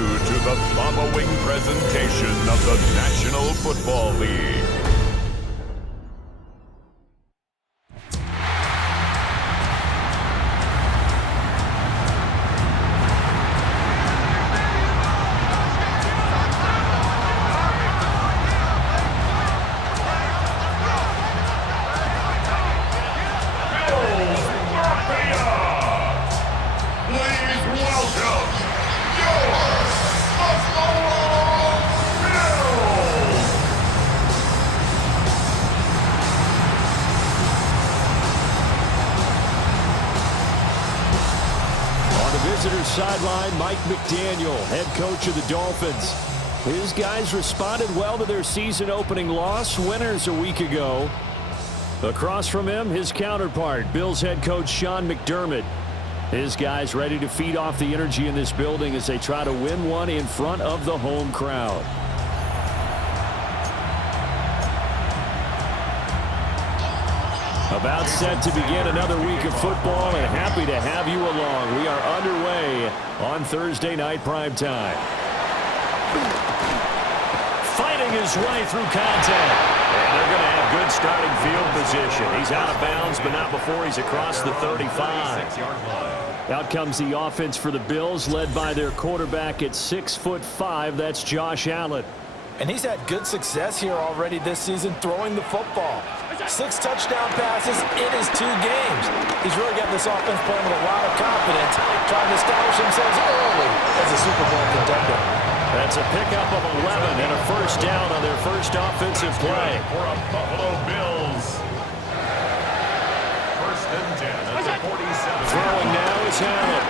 you to the following presentation of the National Football League. Visitor sideline, Mike McDaniel, head coach of the Dolphins. His guys responded well to their season-opening loss, winners a week ago. Across from him, his counterpart, Bills head coach Sean McDermott. His guys ready to feed off the energy in this building as they try to win one in front of the home crowd. About set to begin another week of football, and happy to have you along. We are underway on Thursday night primetime. Fighting his way through contact. And they're going to have good starting field position. He's out of bounds, but not before he's across the 35. Out comes the offense for the Bills, led by their quarterback at 6'5". That's Josh Allen. And he's had good success here already this season throwing the football. 6 touchdown passes in his 2 games. He's really got this offense playing with a lot of confidence, trying to establish themselves early as a Super Bowl contender. That's a pickup of 11 and a first down on their first offensive play. For a Buffalo Bills. First and 10 at the 47. Throwing now is Allen.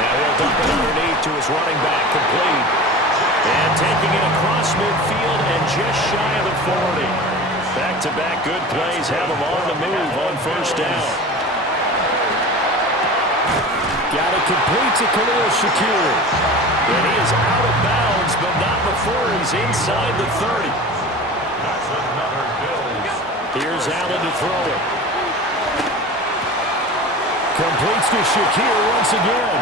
Now he'll dump it underneath to his running back, complete. And taking it across midfield and just shy of the 40. Back-to-back good plays have him on the move on first down. Got it complete to Khalil Shakir. And he is out of bounds, but not before he's inside the 30. That's another Bills. Here's Allen to throw it. Completes to Shakir once again.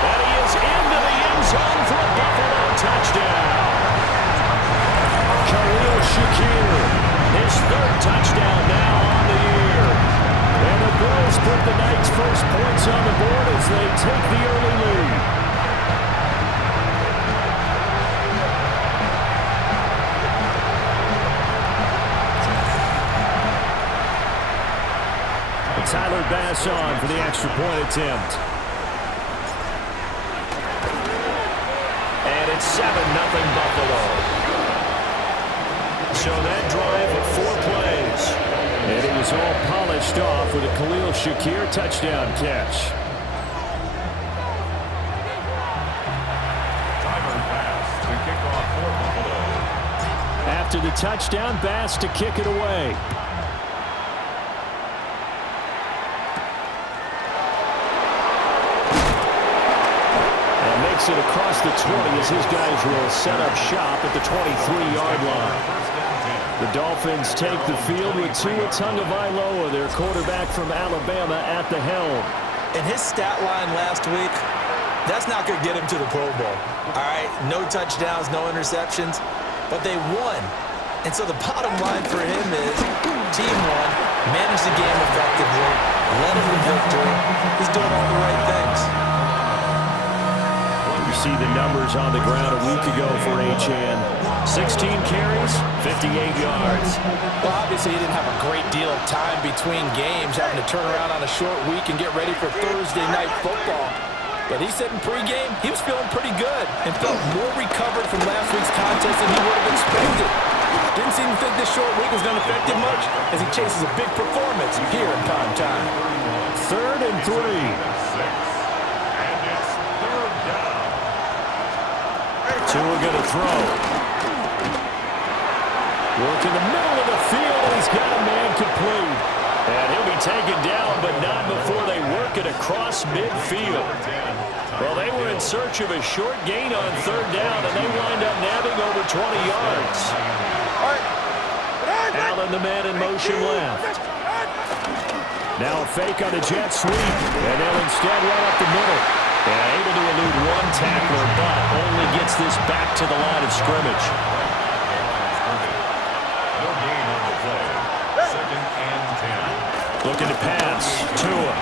And he is into the end zone for a Buffalo touchdown. Khalil Shakir. His 3rd touchdown now on the year. And the Bills put the night's first points on the board as they take the early lead. Tyler Bass on for the extra point attempt. And it's 7-0 Buffalo. So that drive of 4 plays. And it was all polished off with a Khalil Shakir touchdown catch. Tyler Bass to kick off for Buffalo. After the touchdown, Bass to kick it away. And makes it across the 20 as his guys will set up shop at the 23-yard line. The Dolphins take the field with Tagovailoa, their quarterback from Alabama, at the helm. And his stat line last week, that's not going to get him to the Pro Bowl. All right, no touchdowns, no interceptions, but they won. And so the bottom line for him is team won, managed the game effectively, led him to victory. He's doing all the right things. You see the numbers on the ground a week ago for Achane. 16 carries, 58 yards. Well, obviously he didn't have a great deal of time between games, having to turn around on a short week and get ready for Thursday night football. But he said in pregame he was feeling pretty good and felt more recovered from last week's contest than he would have expected. Didn't seem to think this short week was going to affect him much as he chases a big performance here in prime time. 3rd and 3. And it's 3rd down. Tua going to throw. Work in the middle of the field, and he's got a man complete. And he'll be taken down, but not before they work it across midfield. Well, they were in search of a short gain on 3rd down, and they wind up nabbing over 20 yards. Allen, the man in motion left. Now a fake on the jet sweep, and they'll instead run up the middle. Yeah, able to elude one tackler, but only gets this back to the line of scrimmage. No gain on the play. 2nd and 10. Looking to pass. Tua.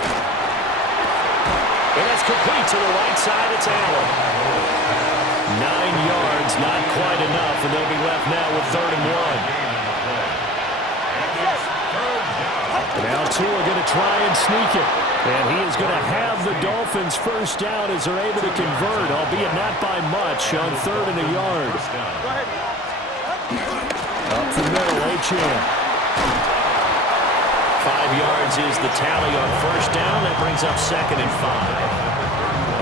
And it's complete to the right side. It's Allen. 9 yards, not quite enough, and they'll be left now with 3rd and 1. Now Tua going to try and sneak it. And he is going to have the Dolphins first down as they're able to convert, albeit not by much, on 3rd and a yard. Up the middle, Achane. 5 yards is the tally on first down. That brings up 2nd and 5.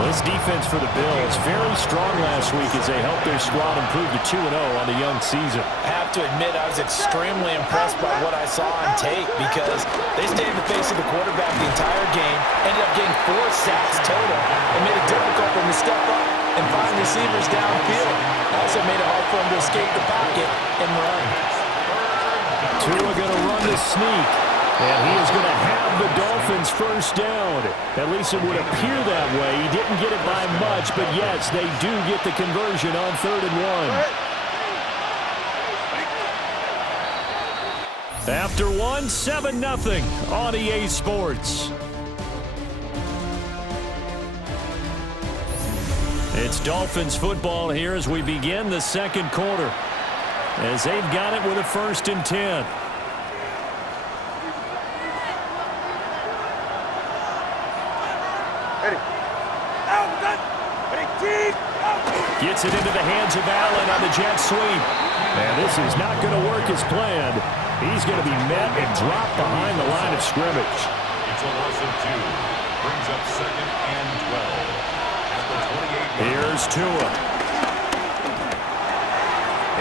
Well, this defense for the Bills, very strong last week as they helped their squad improve to 2-0 on the young season. I have to admit, I was extremely impressed by what I saw on tape because they stayed in the face of the quarterback the entire game, ended up getting 4 sacks total, and made it difficult for him to step up and find receivers downfield. Also made it hard for him to escape the pocket and run. Tua going to run the sneak. And he is going to have the Dolphins first down. At least it would appear that way. He didn't get it by much, but yes, they do get the conversion on 3rd and 1. After 1, 7-0 on EA Sports. It's Dolphins football here as we begin the 2nd quarter. As they've got it with a 1st and 10. Gets it into the hands of Allen on the jet sweep. And this is not going to work as planned. He's going to be met and dropped behind the line of scrimmage. It's a loss of 2. Brings up 2nd and 12. At the 28. Here's Tua.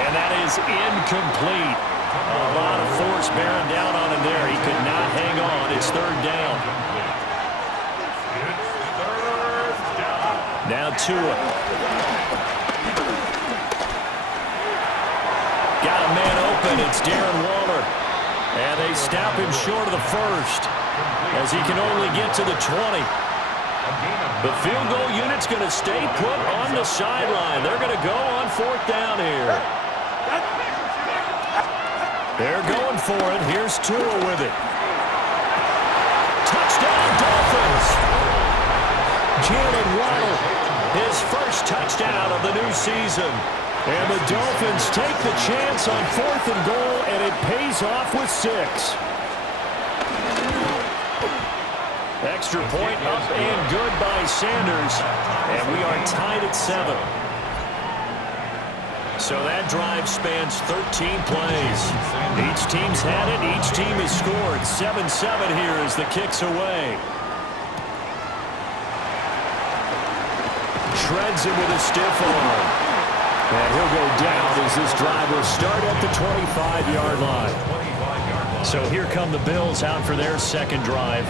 And that is incomplete. A lot of force bearing down on him there. He could not hang on. It's 3rd down. Now Tua. Got a man open. It's Darren Waller. And they stop him short of the 1st as he can only get to the 20. The field goal unit's going to stay put on the sideline. They're going to go on 4th down here. They're going for it. Here's Tua with it. Touchdown, Dolphins. Jalen Waddle, his first touchdown of the new season. And the Dolphins take the chance on 4th and goal, and it pays off with 6. Extra point up and good by Sanders. And we are tied at 7. So that drive spans 13 plays. Each team's had it. Each team has scored. 7-7 here as the kick's away. Shreds him with a stiff arm. And he'll go down as this drive will start at the 25-yard line. So here come the Bills out for their 2nd drive.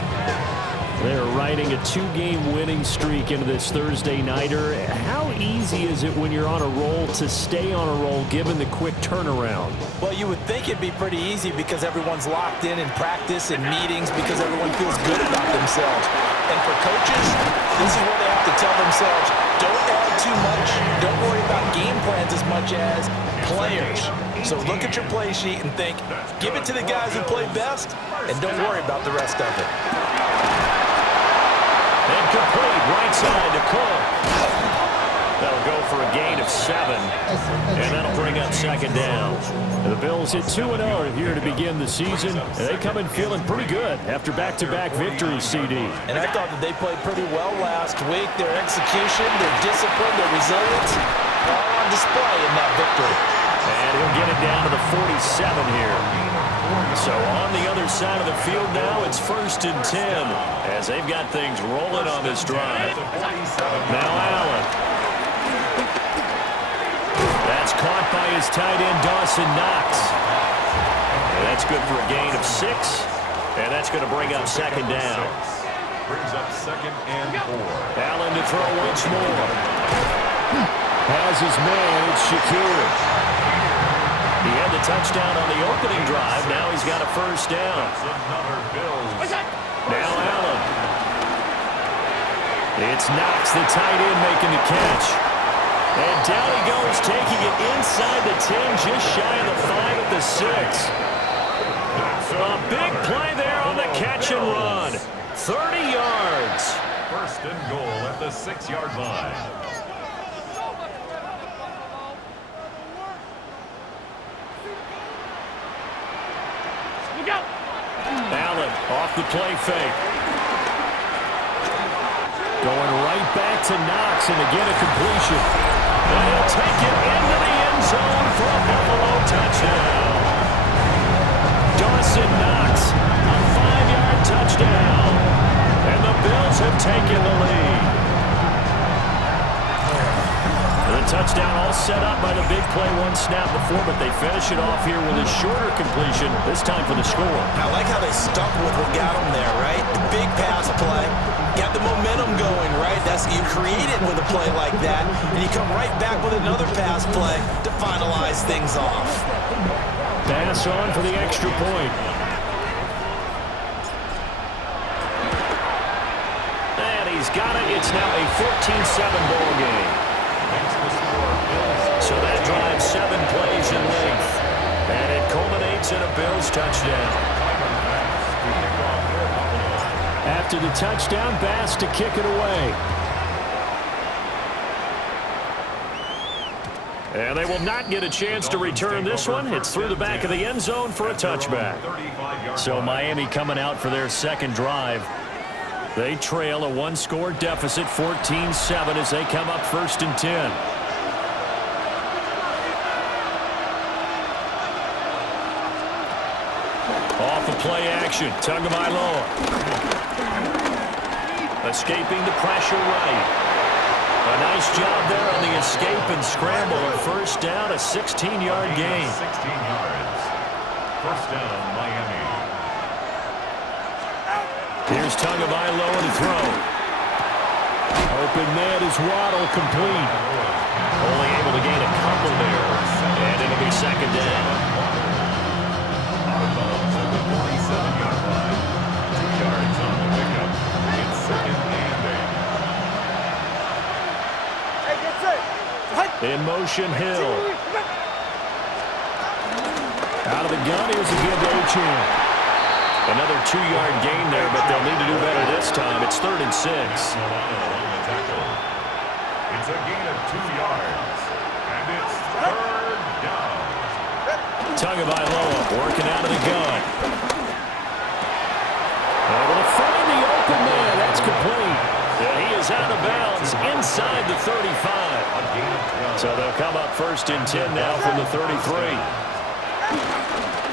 They're riding a 2-game winning streak into this Thursday nighter. How easy is it when you're on a roll to stay on a roll given the quick turnaround? Well, you would think it'd be pretty easy because everyone's locked in practice and meetings because everyone feels good about themselves. And for coaches, this is where they have to tell themselves, don't add too much, don't worry about game plans as much as players. So look at your play sheet and think, give it to the guys who play best, and don't worry about the rest of it. Incomplete, right side to Cook. That'll go for a gain of 7, and that'll bring up 2nd down. The Bills hit 2-0 here to begin the season, and they come in feeling pretty good after back-to-back victories, CD. And I thought that they played pretty well last week. Their execution, their discipline, their resilience, all on display in that victory. And he'll get it down to the 47 here. So on the other side of the field now, it's 1st and 10 as they've got things rolling on this drive. Now Allen. That's caught by his tight end, Dawson Knox. And that's good for a gain of 6, and that's going to bring up 2nd down. Brings up 2nd and 4. Allen to throw once more. Has his man, it's Shakir. He had the touchdown on the opening drive. Now he's got a 1st down. Another Bills. Now Allen. It's Knox, the tight end, making the catch. And down he goes, taking it inside the 10, just shy of the 5 at the 6. A big play there on the catch and run. 30 yards. First and goal at the 6-yard line. Allen off the play fake. Going right back to Knox, and again a completion. And he'll take it into the end zone for a Buffalo touchdown. Dawson Knox, a 5-yard touchdown. And the Bills have taken the lead. The touchdown all set up by the big play one snap before, but they finish it off here with a shorter completion, this time for the score. I like how they stuck with what got them there, right? The big pass play, got the momentum going, right? You create it with a play like that, and you come right back with another pass play to finalize things off. Pass on for the extra point. And he's got it. It's now a 14-7 ball game. So that drives 7 plays in length. And it culminates in a Bills touchdown. After the touchdown, Bass to kick it away. And they will not get a chance to return this one. It's through the back of the end zone for a touchback. So Miami coming out for their second drive. They trail a 1-score deficit, 14-7, as they come up 1st and 10. Off of play action, Tagovailoa. Escaping the pressure right. A nice job there on the escape and scramble. A first down, a 16-yard gain. 16 yards. First down, Miami. Here's Tagovailoa to throw. Open man is Waddle, complete. Only able to gain a couple there. And it'll be second down. Out of bounds at the 47-yard line. 2 yards on the pickup. It's second and 8. In motion, Hill. Out of the gun, here's a good A-Chan. Another 2-yard gain there, but they'll need to do better this time. It's 3rd and 6. It's a gain of 2 yards. And it's 3rd down. Tagovailoa working out of the gun. Able to find the open man. That's complete. Yeah, he is out of bounds inside the 35. So they'll come up 1st and 10 now from the 33.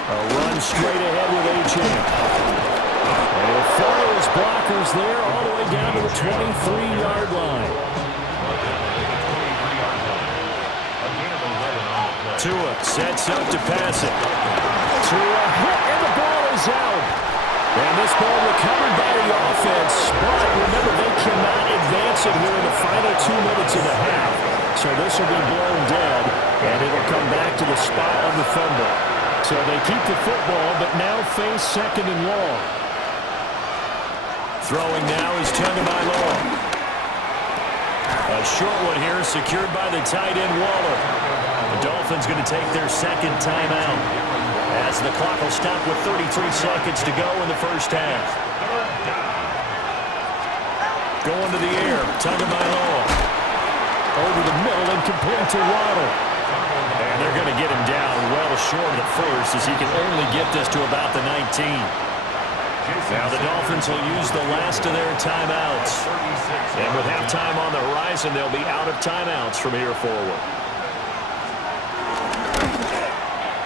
A run straight ahead with A-Chan. And he'll follow his blockers there all the way down to the 23-yard line. Tua sets up to pass it. Tua hit, and the ball is out. And this ball recovered by the offense. But remember, they cannot advance it here in the final 2 minutes of the half. So this will be blown dead, and it'll come back to the spot on the fumble. So they keep the football, but now face 2nd and long. Throwing now is Tagovailoa. A short one here, secured by the tight end Waller. The Dolphins going to take their second timeout, as the clock will stop with 33 seconds to go in the first half. Going to the air, Tagovailoa. Over the middle and complete to Waddle. And they're going to get him down well short of the first, as he can only get this to about the 19. Now the Dolphins will use the last of their timeouts. And with halftime on the horizon, they'll be out of timeouts from here forward.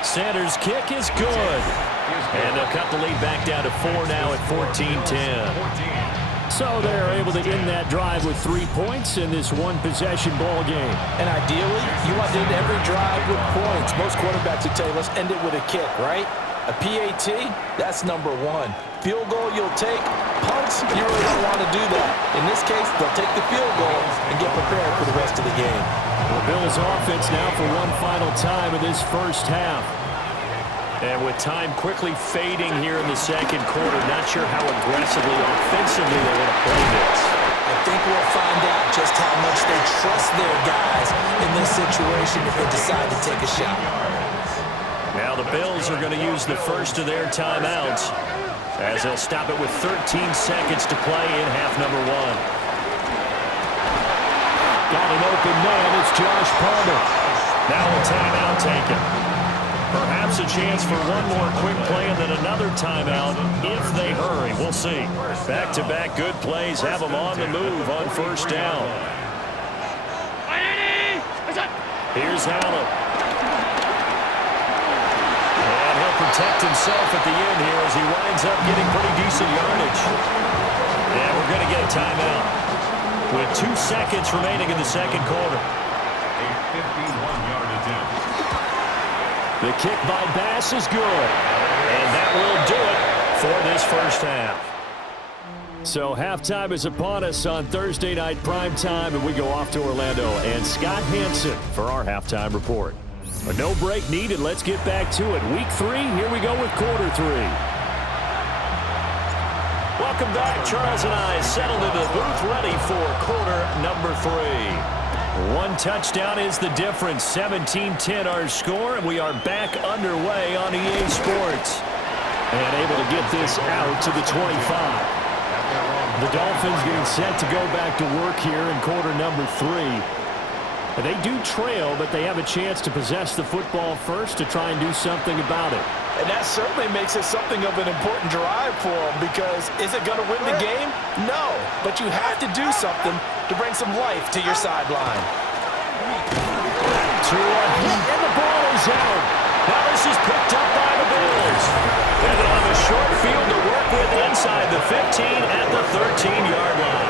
Sanders' kick is good. And they'll cut the lead back down to 4 now at 14-10. So they're able to end that drive with 3 points in this one-possession ball game. And ideally, you want to end every drive with points. Most quarterbacks would tell you, let's end it with a kick, right? A PAT, that's number 1. Field goal you'll take. Punts, you really don't want to do that. In this case, they'll take the field goal and get prepared for the rest of the game. The Bills offense now for one final time in this first half. And with time quickly fading here in the second quarter, not sure how aggressively, offensively they want to play this. I think we'll find out just how much they trust their guys in this situation if they decide to take a shot. Now the Bills are going to use the first of their timeouts as they'll stop it with 13 seconds to play in half number 1. Got an open man. It's Josh Palmer. Now a timeout taken. Perhaps a chance for one more quick play and then another timeout if they hurry. We'll see. Back-to-back good plays have them on the move on first down. Here's Allen. And he'll protect himself at the end here as he winds up getting pretty decent yardage. And we're going to get a timeout with 2 seconds remaining in the second quarter. A 51-yard attempt. The kick by Bass is good. And that will do it for this first half. So halftime is upon us on Thursday night primetime, and we go off to Orlando and Scott Hansen for our halftime report. A no break needed. Let's get back to it. Week 3, here we go with quarter 3. Welcome back. Charles and I settled into the booth ready for quarter number 3. One touchdown is the difference. 17-10 our score, and we are back underway on EA Sports. And able to get this out to the 25. The Dolphins getting set to go back to work here in quarter number 3. They do trail, but they have a chance to possess the football first to try and do something about it. And that certainly makes it something of an important drive for them, because is it going to win the game? No, but you have to do something to bring some life to your sideline. To a hit, and the ball is out. Now this is picked up by the Bills. And they'll have a short field to work with inside the 15 at the 13-yard line.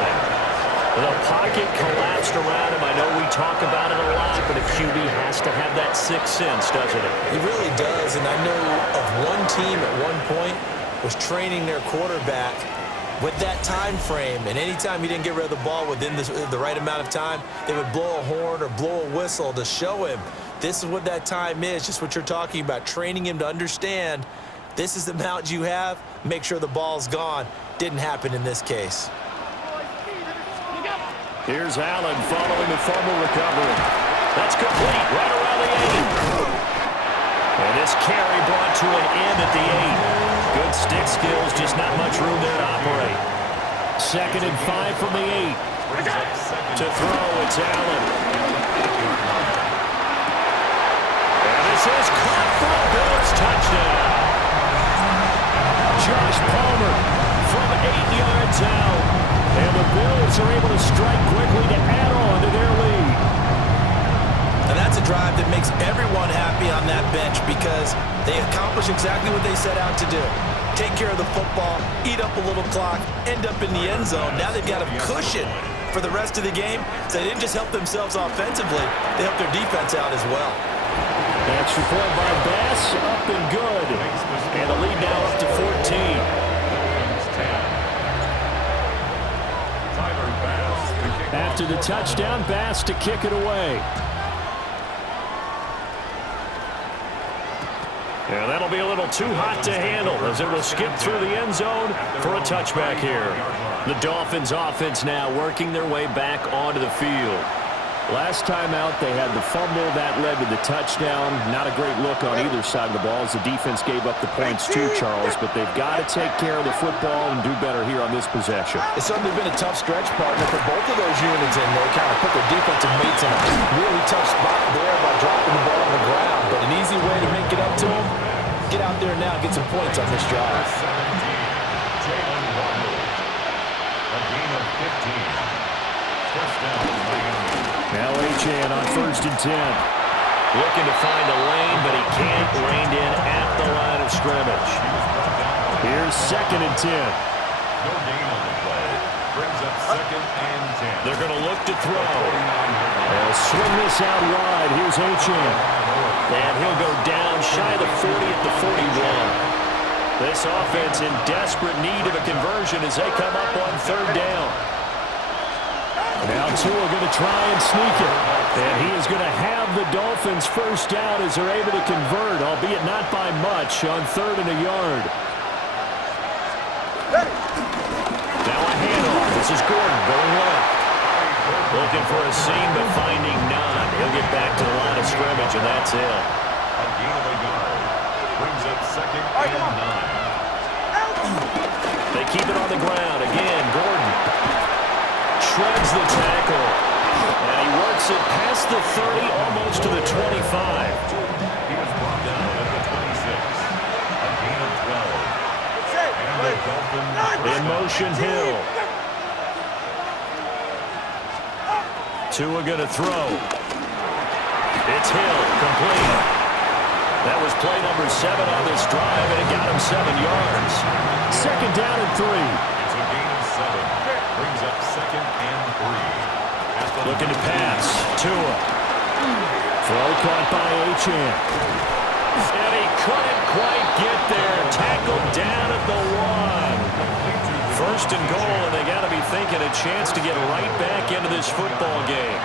The pocket collapsed around him. I know we talk about it a lot, but a QB has to have that sixth sense, doesn't it? He really does, and I know of one team at one point was training their quarterback with that time frame, and anytime he didn't get rid of the ball within the right amount of time, they would blow a horn or blow a whistle to show him this is what that time is, just what you're talking about, training him to understand this is the amount you have, make sure the ball's gone. Didn't happen in this case. Here's Allen following the fumble recovery. That's complete right around the 8. And this carry brought to an end at the 8. Good stick skills, just not much room there to operate. 2nd and 5 from the 8. To throw, it's Allen. And this is caught for a Bills touchdown. Josh Palmer from 8 yards out. And the Bills are able to strike quickly to add on to their lead. And that's a drive that makes everyone happy on that bench, because they accomplish exactly what they set out to do. Take care of the football, eat up a little clock, end up in the end zone. Now they've got a cushion for the rest of the game. So they didn't just help themselves offensively, they helped their defense out as well. Extra point by Bass, up and good. And the lead now up to 14. After the touchdown, Bass to kick it away. Yeah, that'll be a little too hot to handle as it will skip through the end zone for a touchback here. The Dolphins offense now working their way back onto the field. Last time out, they had the fumble. That led to the touchdown. Not a great look on either side of the ball as the defense gave up the points too, Charles. But they've got to take care of the football and do better here on this possession. It's certainly been a tough stretch, partner, for both of those units in there. Kind of put their defensive mates in a really tough spot there by dropping the ball on the ground. But an easy way to make it up to them, get out there now and get some points on this drive. A gain of 15. First down, Miami. Now Achane on 1st and 10. Looking to find a lane, but he can't. Reined in at the line of scrimmage. Here's 2nd and 10. No gain on the play. Brings up 2nd and 10. They're going to look to throw. They'll swing this out wide. Here's Achane. And he'll go down shy of the 40 at the 41. This offense in desperate need of a conversion as they come up on 3rd down. Now Tua going to try and sneak it. And he is going to have the Dolphins first down as they're able to convert, albeit not by much, on 3rd and a yard. Now a handoff. This is Gordon going left. Looking for a seam, but finding none. He'll get back to the line of scrimmage, and that's it. A gain of a yard. Brings up second and 9. They keep it on the ground. Again, Gordon shreds the tackle. And he works it past the 30, almost to the 25. He was brought down at the 26. A gain of 12. And the Dolphins In motion, Hill. Tua gonna throw. It's Hill, complete. That was play number 7 on this drive, and it got him 7 yards. Second down and 3. It's a gain of 7. Brings up second and 3. Looking to pass. Tua. Throw caught by Achane. And he couldn't quite get there. Tackled down at the 1. First and goal, and they got to be thinking a chance to get right back into this football game.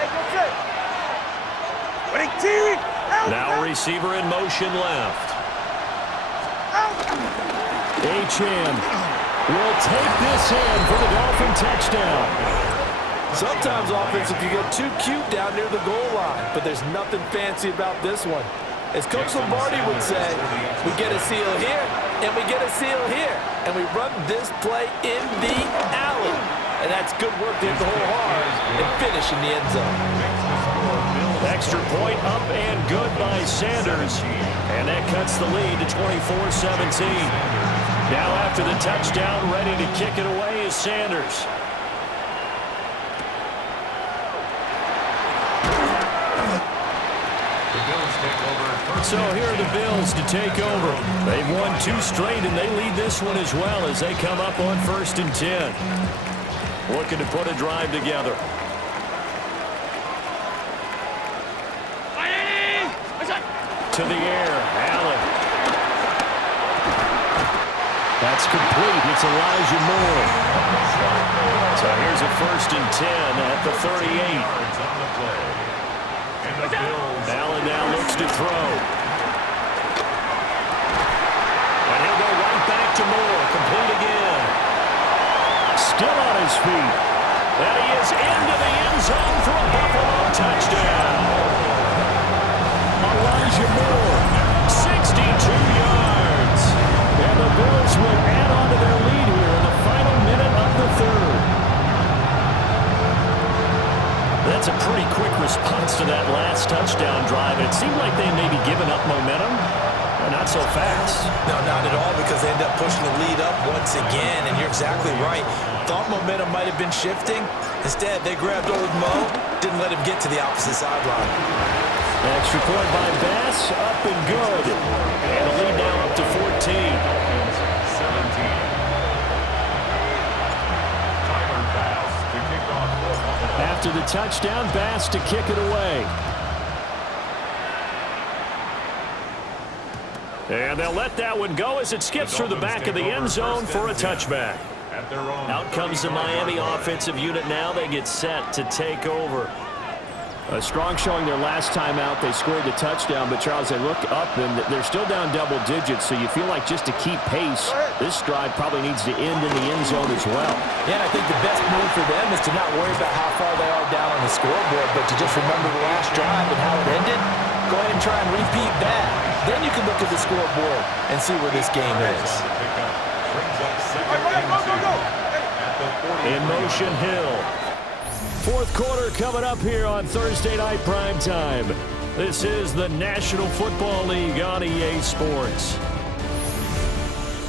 Now receiver in motion left. Achane will take this in for the Dolphin touchdown. Sometimes offense can get too cute down near the goal line, but there's nothing fancy about this one. As Coach Lombardi would say, we get a seal here, and we get a seal here, and we run this play in the alley. And that's good work to hit the hole hard and finish in the end zone. Extra point up and good by Sanders. And that cuts the lead to 24-17. Now after the touchdown, ready to kick it away is Sanders. So here are the Bills to take over. They've won 2 straight, and they lead this one as well as they come up on 1st and 10. Looking to put a drive together. To the air, Allen. That's complete. It's Elijah Moore. So here's a 1st and 10 at the 38. Allen now looks to throw. And he'll go right back to Moore. Complete again. Still on his feet. And he is into the end zone for a Buffalo touchdown. Elijah Moore, 62 yards. And the Bills will add on to their lead here in the final minute of the 3rd. That's a pretty quick response to that last touchdown drive. It seemed like they may be giving up momentum. Not so fast. No, not at all, because they end up pushing the lead up once again, and you're exactly right. Thought momentum might have been shifting. Instead, they grabbed old Mo, didn't let him get to the opposite sideline. Extra point by Bass, up and good. And the lead now up to 14. After the touchdown, Bass to kick it away. And they'll let that one go as it skips through the back of the end zone for a touchback. Out comes the Miami offensive unit now. They get set to take over. A strong showing their last time out. They scored the touchdown, but Charles, they look up and they're still down double digits, so you feel like just to keep pace, this drive probably needs to end in the end zone as well. Yeah, and I think the best move for them is to not worry about how far they are down on the scoreboard, but to just remember the last drive and how it ended. Go ahead and try and repeat that. Then you can look at the scoreboard and see where this game is. In motion, Hill. 4th quarter coming up here on Thursday Night Primetime. This is the National Football League on EA Sports.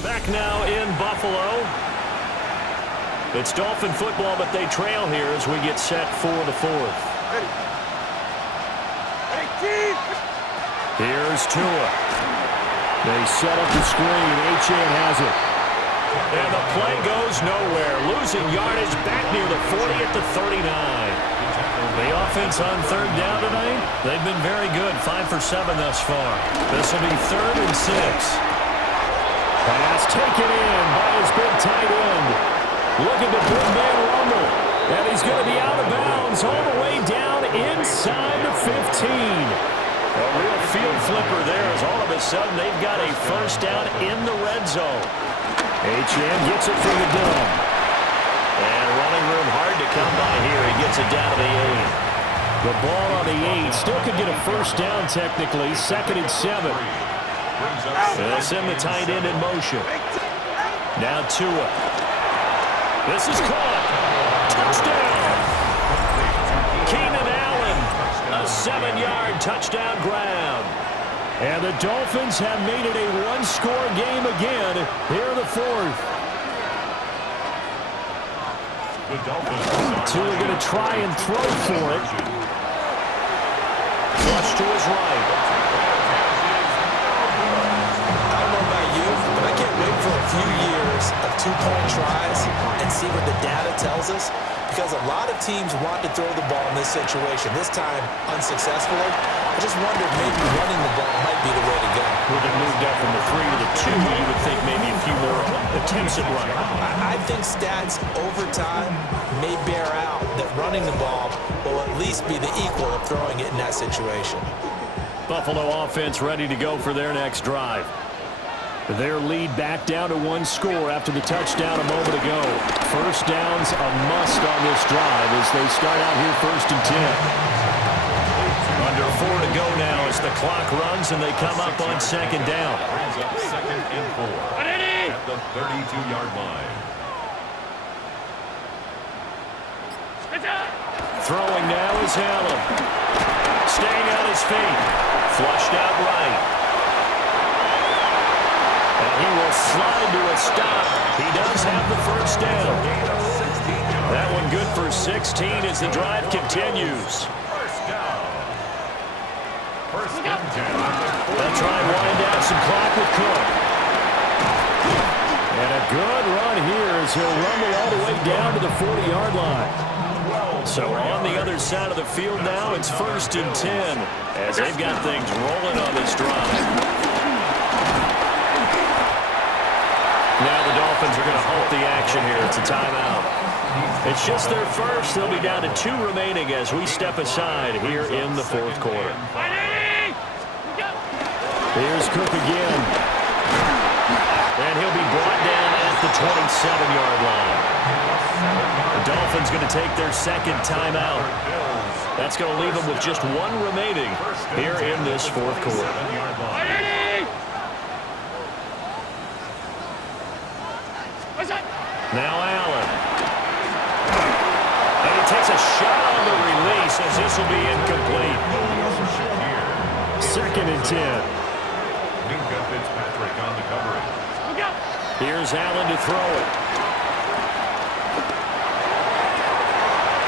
Back now in Buffalo. It's Dolphin football, but they trail here as we get set for the 4th. Here's Tua. They set up the screen. Achane has it. And the play goes nowhere. Losing yardage back near the 40 at the 39. The offense on 3rd down tonight, they've been very good. 5 for 7 thus far. This will be 3rd and 6. Pass taken in by his big tight end. Looking to big man rumble. And he's going to be out of bounds all the way down inside the 15. A real field flipper there as all of a sudden they've got a 1st down in the red zone. Achane gets it from the dome. And running room hard to come by here. He gets brings it down to the 8. The ball on the 8. Still could get a first down technically. 2nd and 7. They'll send the tight end in motion. Now Tua. This is caught. Touchdown. Keenan Allen. A 7-yard touchdown grab. And the Dolphins have made it a one-score game again here in the 4th. Tua going to try and throw for it. Flush to his right. I don't know about you, but I can't wait for a few years of two-point tries and see what the data tells us. Because a lot of teams want to throw the ball in this situation, this time unsuccessfully. I just wonder if maybe running the ball might be the way to go. With it moved up from the 3 to the 2, you would think maybe a few more attempts at running. I think stats over time may bear out that running the ball will at least be the equal of throwing it in that situation. Buffalo offense ready to go for their next drive. Their lead back down to 1 score after the touchdown a moment ago. First down's a must on this drive as they start out here 1st and 10. Under 4 to go now as the clock runs and they come up on 2nd down. Brings up 2nd and 4 at the 32-yard line. Throwing now is Allen. Staying on his feet. Flushed out right. And he will slide to a stop. He does have the first down. That one good for 16 as the drive continues. They'll try and wind down some clock with Cook. And a good run here as he'll rumble all the way down to the 40-yard line. So on the other side of the field now, it's 1st and 10 as they've got things rolling on this drive. Now the Dolphins are going to halt the action here. It's a timeout. It's just their first. They'll be down to 2 remaining as we step aside here in the 4th quarter. Here's Cook again. And he'll be brought down at the 27-yard line. The Dolphins going to take their 2nd timeout. That's going to leave them with just 1 remaining here in this 4th quarter. Now Allen. And he takes a shot on the release as this will be incomplete. 2nd and 10. Fitzpatrick on the coverage. Here's Allen to throw it.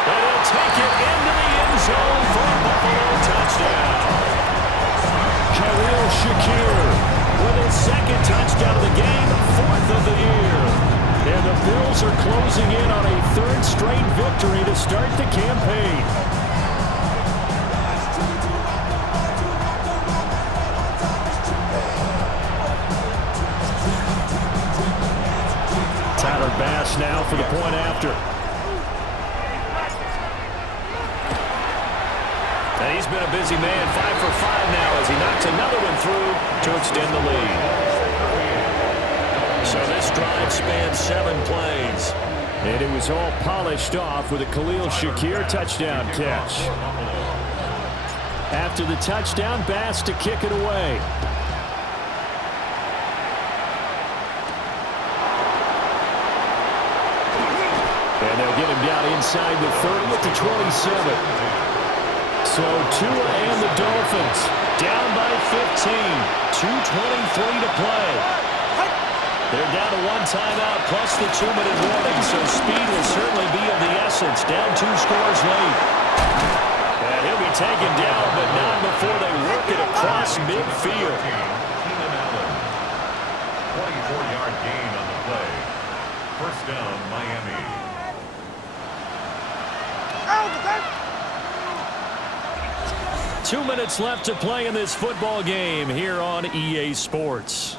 And he'll take it into the end zone for a Buffalo touchdown. Khalil Shakir with his 2nd touchdown of the game, 4th of the year. And the Bills are closing in on a 3rd straight victory to start the campaign. Tyler Bass now for the point after. And he's been a busy man, 5 for 5 now as he knocks another one through to extend the lead. So this drive spans 7 plays. And it was all polished off with a Khalil Shakir touchdown catch. After the touchdown, Bass to kick it away. And they'll get him down inside the 30 at the 27. So Tua and the Dolphins down by 15. 2:23 to play. They're down to 1 timeout plus the 2-minute warning, so speed will certainly be of the essence. Down 2 scores late. And he'll be taken down, but not before they work it across midfield. Keenan Allen. 24-yard gain on the play. First down, Miami. 2 minutes left to play in this football game here on EA Sports.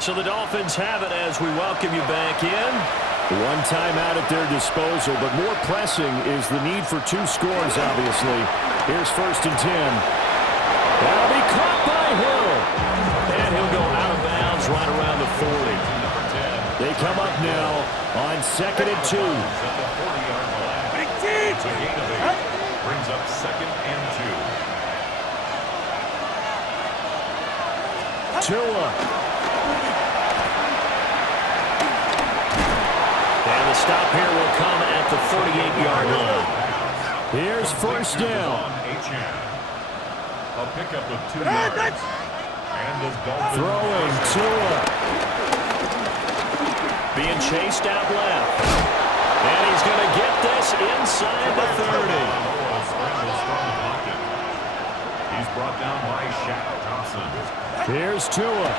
So the Dolphins have it as we welcome you back in. 1 timeout at their disposal, but more pressing is the need for 2 scores, obviously. Here's 1st and 10. That'll be caught by Hill. And he'll go out of bounds right around the 40. They come up now on 2nd and 2. It's a gain of 8. Brings up 2nd and 2. Tua. And the stop here will come at the 48-yard line. Here's first down. A pickup of 2 yards. And the Dolphins Throwing Tua. Being chased out left. And he's going to get this inside the 30. He's brought down by Shaq Thompson. Here's Tua.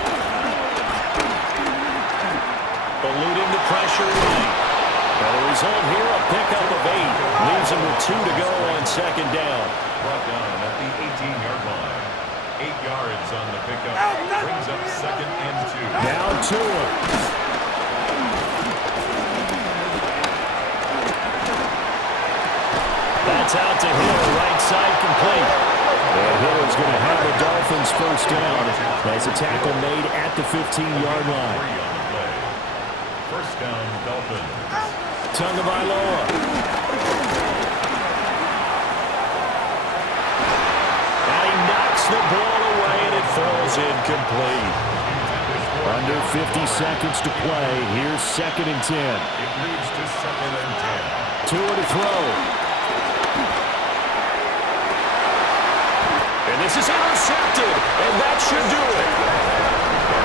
Eluding the pressure right. And the result here, a pickup of 8. Leaves him with 2 to go on 2nd down. Brought down at the 18-yard line. 8 yards on the pickup. Brings up 2nd and 2. Now Tua. That's out to Hill, right side complete. And Hill is going to have the Dolphins first down as a tackle made at the 15-yard line. First down, Dolphins. Tagovailoa. And he knocks the ball away, and it falls incomplete. Under 50 seconds to play. Here's 2nd and 10. It leads to 2nd and 10. Tua to throw. And this is intercepted, and that should do it.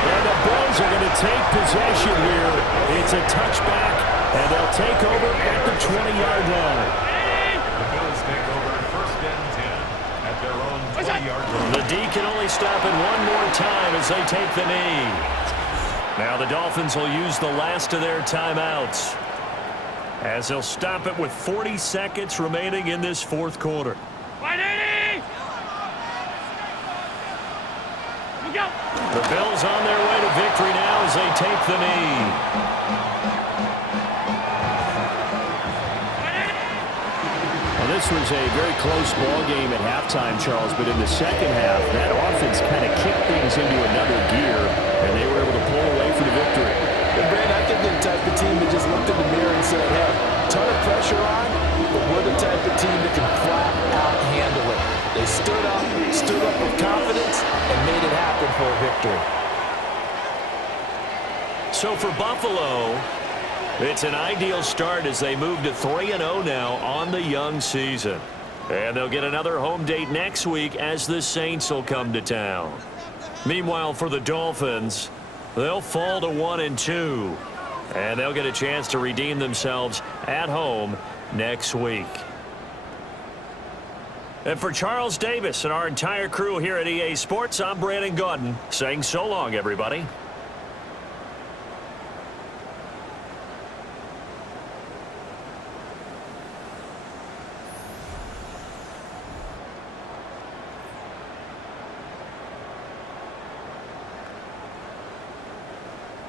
And the Bills are going to take possession here. It's a touchback, and they'll take over at the 20-yard line. The Bills take over 1st and 10 at their own 20-yard line. The D can only stop it one more time as they take the knee. Now the Dolphins will use the last of their timeouts as they'll stop it with 40 seconds remaining in this 4th quarter. The Bills on their way to victory now as they take the knee. Well, this was a very close ball game at halftime, Charles, but in the second half, that offense kind of kicked things into another gear, and they were able to pull away for the victory. And Brad, I think they're the type of team that just looked in the mirror and said, hey, ton of pressure on, but we're the type of team that can flat out handle it. They stood up with confidence, and made it happen for a victory. So for Buffalo, it's an ideal start as they move to 3-0 now on the young season. And they'll get another home date next week as the Saints will come to town. Meanwhile, for the Dolphins, they'll fall to 1-2. And they'll get a chance to redeem themselves at home next week. And for Charles Davis and our entire crew here at EA Sports, I'm Brandon Gaudin saying so long, everybody.